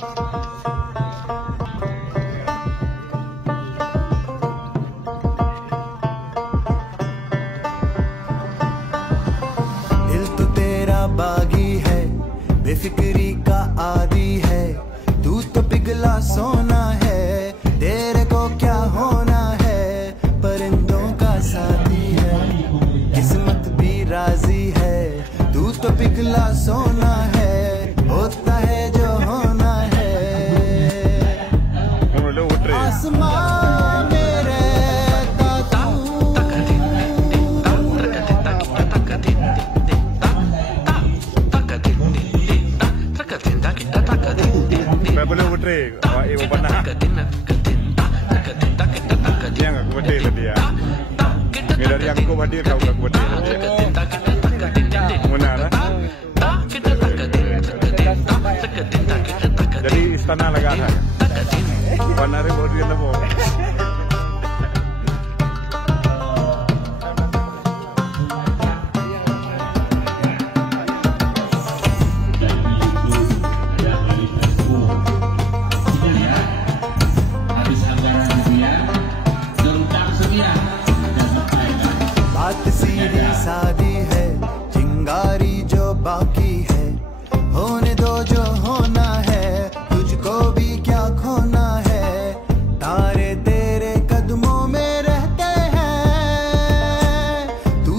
दिल तो तेरा बागी है, बेफिक्री का आदी है, तू तो पिघला सोना है, तेरे को क्या होना है, परिंदों का साथी है, किस्मत भी राजी है, तू तो पिघला सोना है, होता है जो होना है। आसमां में रहता तू, मैं boleh putra, ibu panah. Yang aku berdiri tadi ya. Dari yang aku berdiri kau aku berdiri tadi. Benar lah. Jadi istana negara. Panah ibu berdiri lepo. बात सीधी सादी है, चिंगारी जो बाकी है, होने दो जो होना है, तुझको भी क्या खोना है, तारे तेरे कदमों में रहते हैं, तू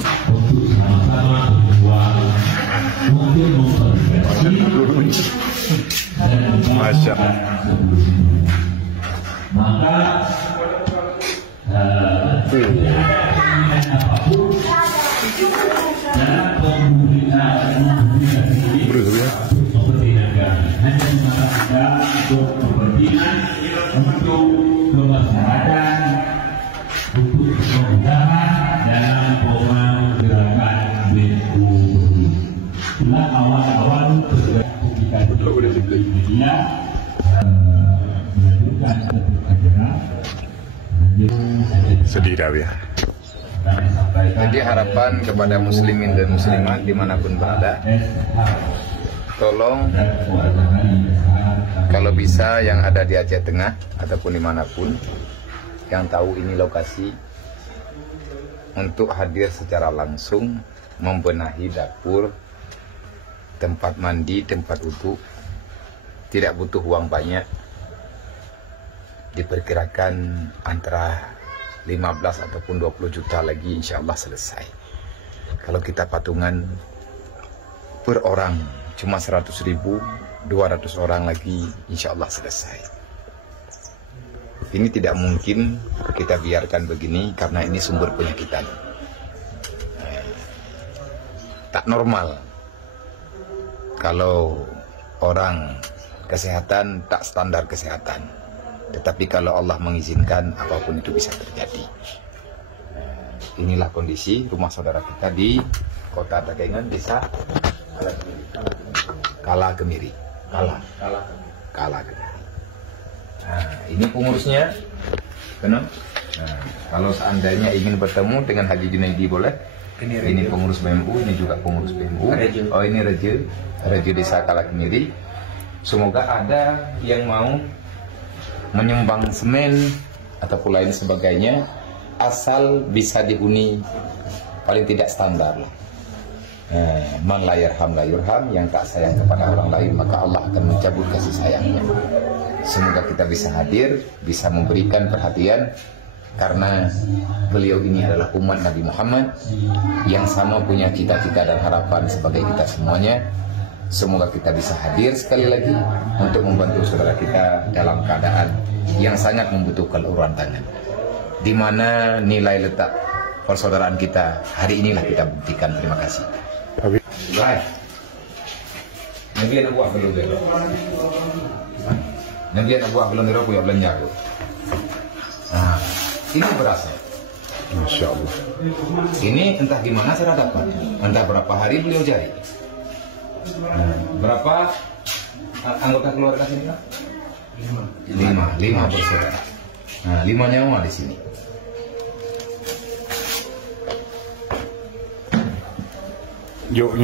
Masya Allah. Berusaha ya. Sedih dah ya. Jadi harapan kepada muslimin dan muslimat dimanapun berada, tolong kalau bisa yang ada di Aceh Tengah ataupun dimanapun yang tahu ini lokasi, untuk hadir secara langsung membenahi dapur, tempat mandi, tempat wudhu. Tidak butuh uang banyak, diperkirakan antara 15 ataupun 20 juta lagi insya Allah selesai. Kalau kita patungan per orang cuma 100.000, 200 orang lagi insya Allah selesai. Ini tidak mungkin kita biarkan begini karena ini sumber penyakitan. Tak normal kalau orang kesehatan tak standar kesehatan. Tetapi kalau Allah mengizinkan, apapun itu bisa terjadi. Inilah kondisi rumah saudara kita di Kota Dagengan, Desa Kala Kemiri. Kala Kemiri. Nah, ini pengurusnya. Kenapa? Nah, kalau seandainya ingin bertemu dengan Haji Junaidi boleh. Ini pengurus BMU, ini juga pengurus BMU. Oh, ini Reje Desa Kala Kemiri. Semoga ada yang mau menyumbang semen ataupun lain sebagainya, asal bisa dihuni paling tidak standar lah. Man la yarham la yurham, yang tak sayang kepada orang lain maka Allah akan mencabut kasih sayangnya. Semoga kita bisa hadir, bisa memberikan perhatian, karena beliau ini adalah umat Nabi Muhammad yang sama punya cita-cita dan harapan sebagai kita semuanya. Semoga kita bisa hadir sekali lagi untuk membantu saudara kita dalam keadaan yang sangat membutuhkan uluran tangan. Di mana nilai letak persaudaraan kita hari inilah kita buktikan. Terima kasih. Baik. Nanti ada buah belum dulu. Nanti ada buah belum dulu ya belanja. Nah, ini berasnya. Masya Allah. Ini entah gimana saya dapat, entah berapa hari beliau cari. Berapa anggota keluarga sini Pak? 5 bersaudara. Nah, 5 nyawa di sini. Yuk.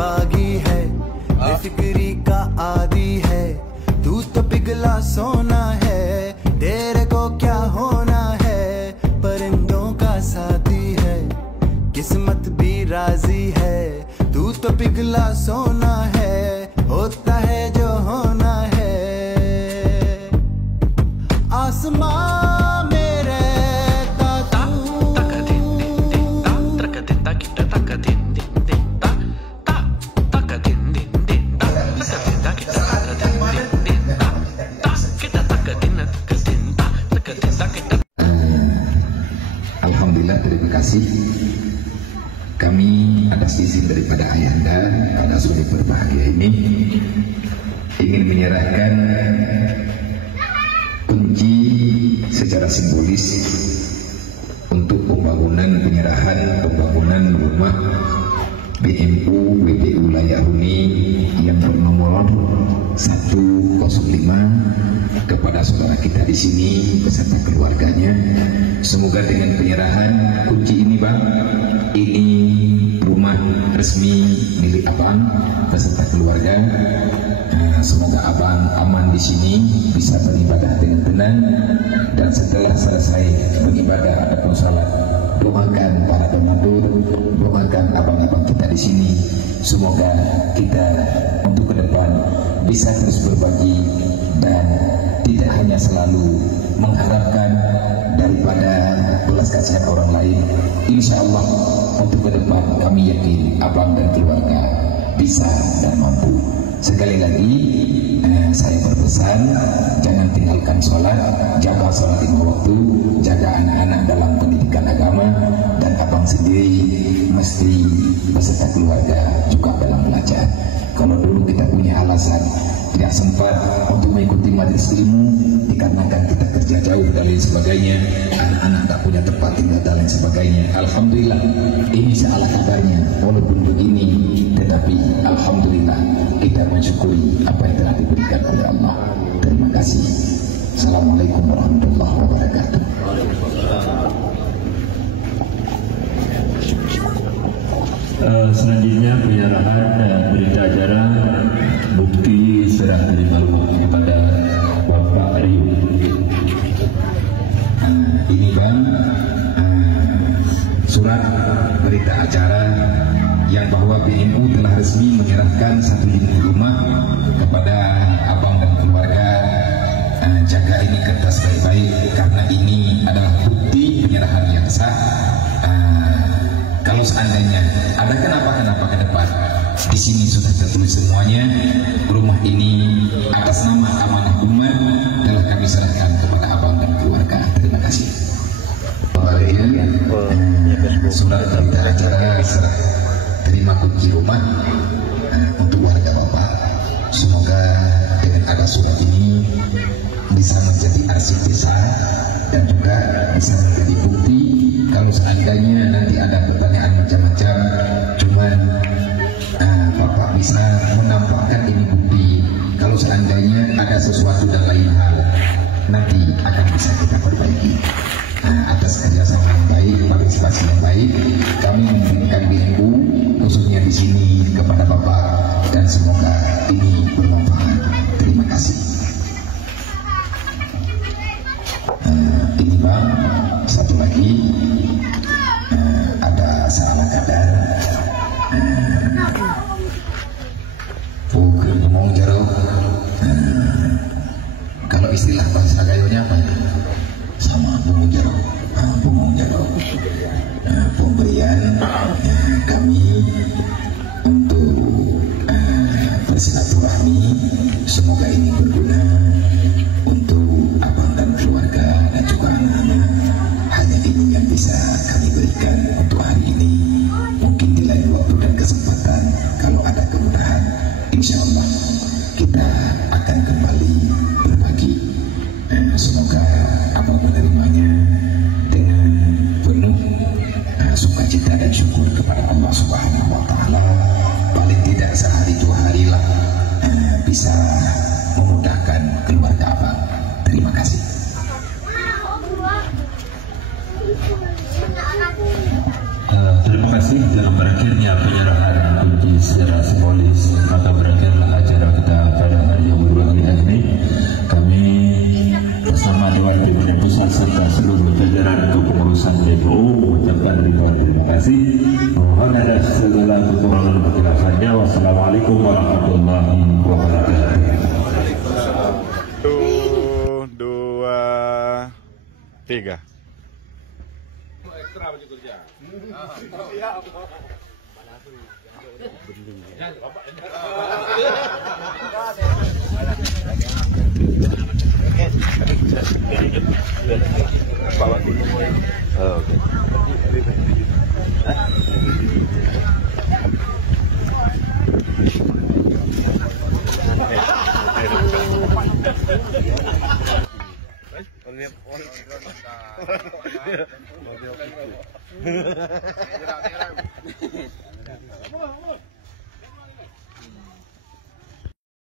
बागी है, बेफिक्री का आदी है, तू तो पिघला सोना है, तेरे को क्या होना है, परिंदों का साथी है, किस्मत भी राजी है, तू तो पिघला सोना है, होता है जो होना है। आसमां में रहता तू, Alhamdulillah, terima kasih. Kami atas izin daripada Ayahanda pada sore berbahagia ini ingin menyerahkan kunci secara simbolis untuk penyerahan pembangunan rumah BMU WPU Layahuni yang bernomor 105 kepada saudara kita di sini beserta keluarganya. Semoga dengan penyerahan kunci ini, Bang, ini rumah resmi milik Abang beserta keluarga. Semoga Abang aman di sini, bisa beribadah dengan tenang, dan setelah selesai beribadah ataupun salat, doakan para donatur, doakan abang-abang kita di sini. Semoga kita untuk ke depan bisa terus berbagi dan tidak hanya selalu mengharapkan daripada belas kasihan orang lain. Insya Allah untuk ke depan kami yakin abang dan keluarga bisa dan mampu. Sekali lagi saya berpesan, jangan tinggalkan sholat, jaga sholat 5 waktu, jaga anak-anak dalam pendidikan agama, dan abang sendiri mesti beserta keluarga juga dalam belajar. Kalau dulu kita punya alasan tidak sempat untuk mengikuti majelis ilmu dikarenakan kita kerja jauh dan lain sebagainya, anak-anak tak punya tempat tinggal dan lain sebagainya. Alhamdulillah, ini salah kabarnya, walaupun begini tetapi alhamdulillah kita mensyukuri apa yang telah diberikan oleh Allah. Terima kasih. Assalamualaikum warahmatullahi wabarakatuh. Selanjutnya penyerahan berita acara bukti serah terima rumah kepada Bapak Rio. Ini Bang, surat berita acara yang bahwa BMU telah resmi menyerahkan 1 unit rumah kepada abang dan keluarga. Jaga ini kertas baik-baik karena ini adalah bukti penyerahan yang sah. Kalau seandainya ada kenapa ke depan, di sini sudah tertulis semuanya. Rumah ini atas nama amanah umat telah kami serahkan kepada abang dan keluarga. Terima kasih. Surat berita acara serah terima kunci rumah untuk warga Bapak. Semoga dengan ada surat ini bisa menjadi arsip desa dan juga bisa menjadi bukti kalau seandainya nanti ada pertanyaan macam-macam, cuman Bapak bisa menampakkan ini bukti. Kalau seandainya ada sesuatu dan lain hal, nanti akan bisa kita perbaiki. Atas kerjasama yang baik, partisipasi yang baik, kami memberikan BMU khususnya di sini kepada Bapak, dan semoga ini bermanfaat. Terima kasih. Ini Bang, satu lagi ada salah kadar. Ngomong jero. Kalau istilah bahasa Gayonya apa? Sama bumbu jero. Pemberian kami untuk bersilaturahmi, semoga ini berguna untuk abang dan keluarga dan juga anak-anak. Hanya ini yang bisa kami berikan untuk hari ini. Mungkin di lain waktu dan kesempatan kalau ada kemudahan, insya Allah kita akan kembali berbagi. Semoga abang menerimanya dengan penuh sukacita dan syukur kepada Allah Subhanahu wa Ta'ala. Paling tidak sehari 2 hari lah bisa memudahkan keluarga abang. Terima kasih. Terima kasih dalam berakhirnya penyerahan kunci secara simbolis, maka berakhirlah acara kita pada hari yang berbahagia ini. Kami bersama Dewan Pimpinan Pusat serta seluruh jajaran kepengurusan DPU mengucapkan terima kasih. Mohon atas segala kekurangan dan kekhilafan. Wassalamualaikum warahmatullahi wabarakatuh. 1, 2, 3. Oke.